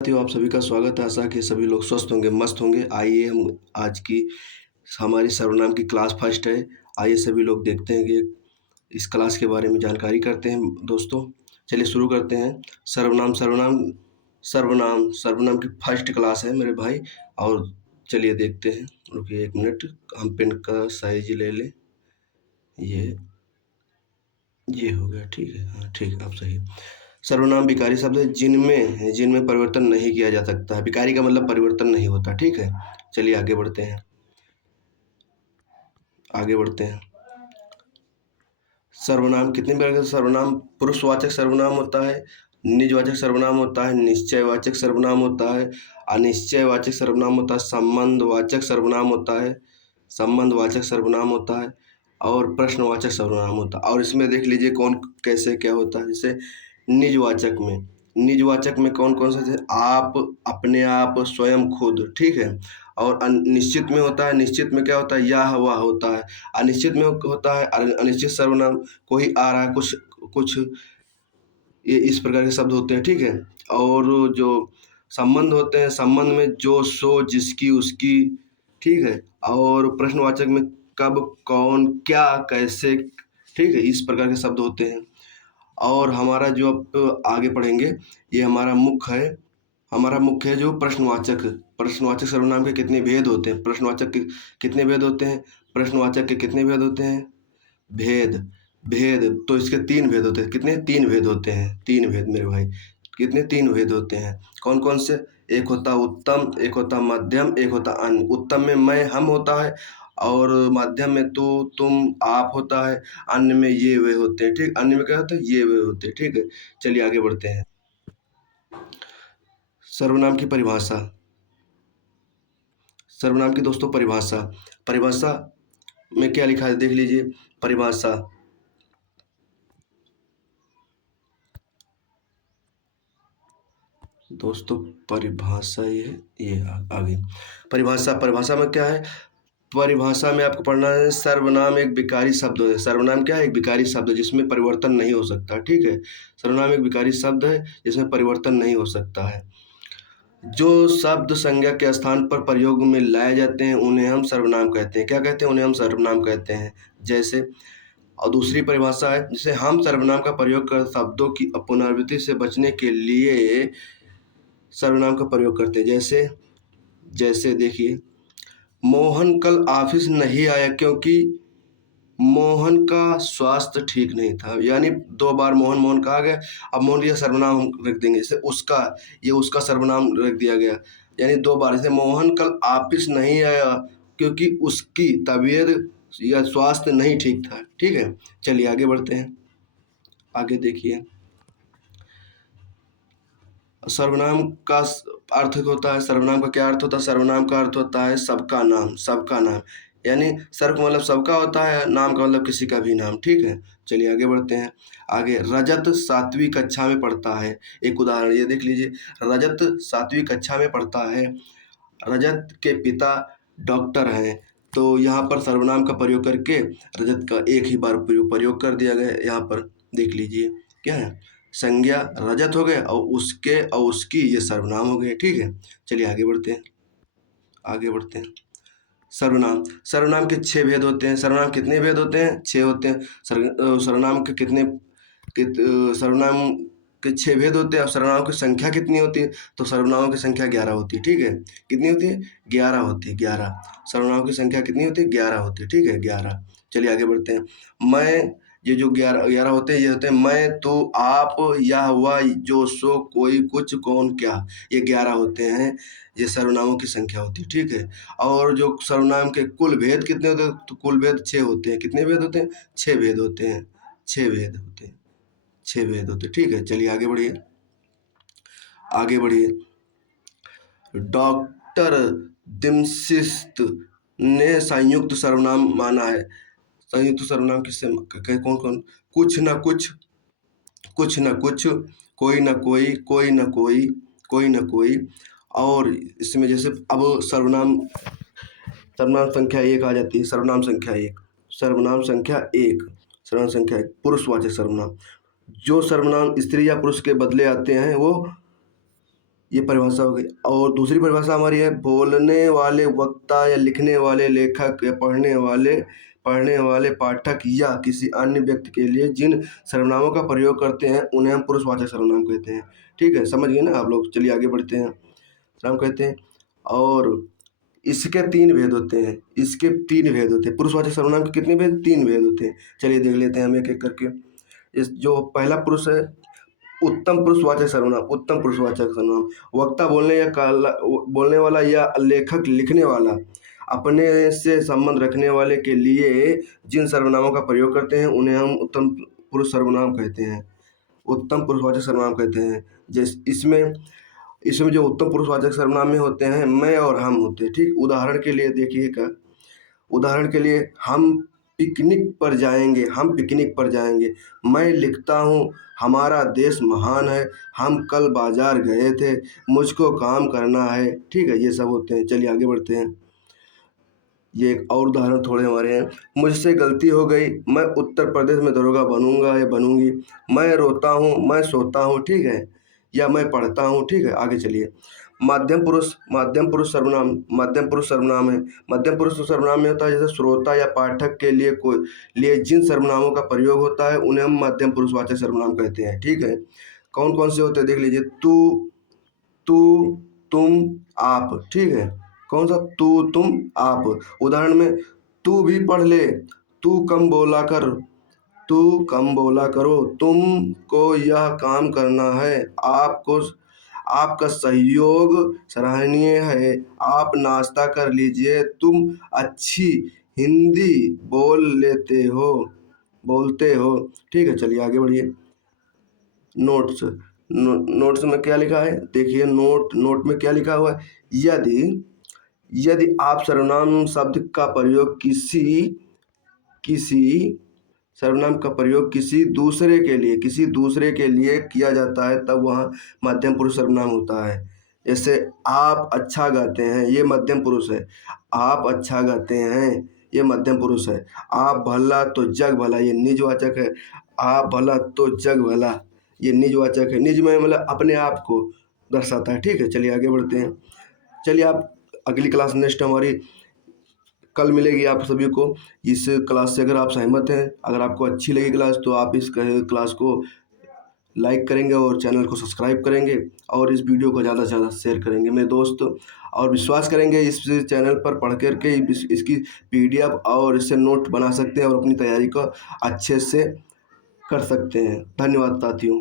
साथियों, आप सभी का स्वागत है। आशा है कि सभी लोग स्वस्थ होंगे, मस्त होंगे। आइए हम आज की हमारी सर्वनाम की क्लास फर्स्ट है। आइए सभी लोग देखते हैं कि इस क्लास के बारे में जानकारी करते हैं दोस्तों। चलिए शुरू करते हैं। सर्वनाम सर्वनाम सर्वनाम सर्वनाम की फर्स्ट क्लास है मेरे भाई। और चलिए देखते हैं। रुकिए 1 मिनट, हम पेन का साइज ले लें। ये हो गया, ठीक है। हाँ ठीक है, अब सही। सर्वनाम विकारी शब्द है जिनमें परिवर्तन नहीं किया जा सकता है। विकारी का मतलब परिवर्तन नहीं होता, ठीक है। चलिए आगे बढ़ते हैं। सर्वनाम कितने प्रकार के सर्वनाम? पुरुषवाचक सर्वनाम होता है, निजवाचक सर्वनाम होता है, निश्चयवाचक सर्वनाम होता है, अनिश्चयवाचक सर्वनाम होता है, संबंधवाचक सर्वनाम होता है और प्रश्नवाचक सर्वनाम होता है। और इसमें देख लीजिए कौन कैसे क्या होता है। जैसे निजवाचक में कौन कौन से? आप, अपने आप, स्वयं, खुद, ठीक है। और निश्चित में होता है, निश्चित में क्या होता है? यह वह होता है। अनिश्चित में होता है अनिश्चित सर्वनाम, कोई आ रहा है, कुछ कुछ, ये इस प्रकार के शब्द होते हैं, ठीक है। और जो संबंध होते हैं, संबंध में जो, सो, जिसकी, उसकी, ठीक है। और प्रश्नवाचक में कब, कौन, क्या, कैसे, ठीक है, इस प्रकार के शब्द होते हैं। और हमारा जो अब आगे पढ़ेंगे, ये हमारा मुख्य है जो प्रश्नवाचक सर्वनाम के कितने भेद होते हैं? प्रश्नवाचक के कितने भेद होते हैं? प्रश्नवाचक के कितने भेद होते हैं? भेद भेद तो इसके 3 भेद होते हैं। कितने? 3 भेद होते हैं। 3 भेद मेरे भाई। कितने? 3 भेद होते हैं। कौन कौन से? एक होता उत्तम, एक होता मध्यम, एक होता अन्य। उत्तम में मैं, हम होता है, और मध्यम में तू, तुम, आप होता है। अन्य में ये वे होते हैं, ठीक। अन्य में क्या होता है? ये वे होते हैं, ठीक है। चलिए आगे बढ़ते हैं। सर्वनाम की परिभाषा। सर्वनाम की दोस्तों परिभाषा में क्या लिखा है देख लीजिए। परिभाषा दोस्तों, परिभाषा ये आगे। परिभाषा में क्या है? परिभाषा में आपको पढ़ना है, सर्वनाम एक विकारी शब्द है। सर्वनाम क्या है? एक विकारी शब्द है जिसमें परिवर्तन नहीं हो सकता, ठीक है। सर्वनाम एक विकारी शब्द है जिसमें परिवर्तन नहीं हो सकता है। जो शब्द संज्ञा के स्थान पर प्रयोग में लाए जाते हैं उन्हें हम सर्वनाम कहते हैं। क्या कहते हैं? उन्हें हम सर्वनाम कहते हैं। जैसे, और दूसरी परिभाषा है, जिसे हम सर्वनाम का प्रयोग कर शब्दों की पुनरावृत्ति से बचने के लिए सर्वनाम का प्रयोग करते हैं। जैसे जैसे देखिए, मोहन कल ऑफिस नहीं आया क्योंकि मोहन का स्वास्थ्य ठीक नहीं था। यानी 2 बार मोहन मोहन कहा गया। अब मोहन का सर्वनाम हम रख देंगे। जैसे उसका, ये उसका सर्वनाम रख दिया गया। यानी 2 बार। जैसे मोहन कल ऑफिस नहीं आया क्योंकि उसकी तबीयत या स्वास्थ्य नहीं ठीक था, ठीक है। चलिए आगे बढ़ते हैं। आगे देखिए, सर्वनाम का अर्थ होता है, सर्वनाम का क्या अर्थ होता है? सर्वनाम का अर्थ होता है सबका नाम, सबका नाम। यानी सर्व का मतलब सबका होता है, नाम का मतलब किसी का भी नाम, ठीक है। चलिए आगे बढ़ते हैं। आगे, रजत 7वीं कक्षा में पढ़ता है। एक उदाहरण ये देख लीजिए। रजत 7वीं कक्षा में पढ़ता है। रजत के पिता डॉक्टर हैं। तो यहाँ पर सर्वनाम का प्रयोग करके रजत का एक ही बार प्रयोग कर दिया गया है। यहाँ पर देख लीजिए क्या है, संज्ञा रजत हो गए और उसके और उसकी ये सर्वनाम हो गए, ठीक है। चलिए आगे बढ़ते हैं। सर्वनाम के 6 भेद होते हैं। सर्वनाम कितने भेद होते हैं? 6 होते हैं। सर्वनाम के सर्वनाम के 6 भेद होते हैं। अब सर्वनाम की संख्या कितनी होती है? तो सर्वनामों की संख्या 11 होती है, ठीक है। कितनी होती है? 11 होती है, 11। सर्वनामों की संख्या कितनी होती है? 11 होती है, ठीक है, 11। चलिए आगे बढ़ते हैं। मैं, ये जो 11 होते हैं, ये होते हैं मैं, तो, आप, यह, वह, जो, सो, कोई, कुछ, कौन, क्या। ये 11 होते हैं। ये सर्वनामों की संख्या होती है, ठीक है। और जो सर्वनाम के कुल भेद कितने होते हैं? तो कुल भेद 6 होते हैं। कितने भेद होते हैं? 6 भेद होते हैं। 6 भेद होते हैं। 6 भेद होते हैं, ठीक है। चलिए आगे बढ़िए। डॉक्टर दिमशिस्त ने संयुक्त सर्वनाम माना है। संयुक्त सर्वनाम किससे कौन कौन? कुछ न कुछ, कुछ न कुछ, कोई न कोई, कोई न कोई, कोई न कोई। और इसमें जैसे अब सर्वनाम सर्वनाम संख्या 1 आ जाती है। सर्वनाम संख्या 1, पुरुषवाचक सर्वनाम। जो सर्वनाम स्त्री या पुरुष के बदले आते हैं वो ये परिभाषा हो गई। और दूसरी परिभाषा हमारी है बोलने वाले वक्ता या लिखने वाले लेखक या पढ़ने वाले पाठक या किसी अन्य व्यक्ति के लिए जिन सर्वनामों का प्रयोग करते हैं उन्हें हम पुरुषवाचक सर्वनाम कहते हैं। ठीक है, समझ गए ना आप लोग। चलिए आगे बढ़ते हैं। सर्वनाम कहते हैं और इसके 3 भेद होते हैं। इसके 3 भेद होते हैं। पुरुषवाचक सर्वनाम के कितने भेद? 3 भेद होते हैं। चलिए देख लेते हैं हम एक-एक करके। इस जो पहला पुरुष है, उत्तम पुरुषवाचक सर्वनाम। उत्तम पुरुषवाचक सर्वनाम वक्ता बोलने वाला या लेखक लिखने वाला अपने से संबंध रखने वाले के लिए जिन सर्वनामों का प्रयोग करते हैं उन्हें हम उत्तम पुरुष सर्वनाम कहते हैं। उत्तम पुरुषवाचक सर्वनाम कहते हैं। इसमें जो उत्तम पुरुषवाचक सर्वनाम में होते हैं मैं और हम होते हैं। ठीक, उदाहरण के लिए देखिएगा। उदाहरण के लिए हम पिकनिक पर जाएंगे। मैं लिखता हूँ हमारा देश महान है। हम कल बाजार गए थे। मुझको काम करना है। ठीक है, ये सब होते हैं। चलिए आगे बढ़ते हैं। ये एक और उदाहरण थोड़े हमारे हैं। मुझसे गलती हो गई। मैं उत्तर प्रदेश में दरोगा बनूंगा या बनूंगी। मैं रोता हूँ। मैं सोता हूँ। ठीक है, या मैं पढ़ता हूँ। ठीक है, आगे चलिए। मध्यम पुरुष सर्वनाम है। मध्यम पुरुष सर्वनाम में होता है जैसे श्रोता या पाठक के लिए जिन सर्वनामों का प्रयोग होता है उन्हें हम मध्यम पुरुषवाचक सर्वनाम कहते हैं। ठीक है, कौन कौन से होते हैं देख लीजिए। तू, तुम, आप। ठीक है, कौन सा? तू, तुम, आप। उदाहरण में तू भी पढ़ ले। तू कम बोला करो। तुमको यह काम करना है। आपका सहयोग सराहनीय है। आप नाश्ता कर लीजिए। तुम अच्छी हिंदी बोलते हो। ठीक है, चलिए आगे बढ़िए। नोट्स में क्या लिखा है देखिए। नोट में क्या लिखा हुआ है? यदि आप सर्वनाम शब्द का प्रयोग किसी दूसरे के लिए किया जाता है तब वह मध्यम पुरुष सर्वनाम होता है। जैसे आप अच्छा गाते हैं, ये मध्यम पुरुष है। आप अच्छा गाते हैं, ये मध्यम पुरुष है। आप भला तो जग भला, ये निजवाचक है। आप भला तो जग भला, ये निजवाचक है। निज में मतलब अपने आप को दर्शाता है। ठीक है, चलिए आगे बढ़ते हैं। चलिए आप अगली क्लास नेक्स्ट हमारी कल मिलेगी आप सभी को। इस क्लास से अगर आप सहमत हैं, अगर आपको अच्छी लगी क्लास तो आप इस क्लास को लाइक करेंगे और चैनल को सब्सक्राइब करेंगे और इस वीडियो को ज़्यादा से ज़्यादा शेयर करेंगे मेरे दोस्त, और विश्वास करेंगे इस चैनल पर पढ़ करके इसकी PDF और इससे नोट बना सकते हैं और अपनी तैयारी को अच्छे से कर सकते हैं। धन्यवाद साथियों।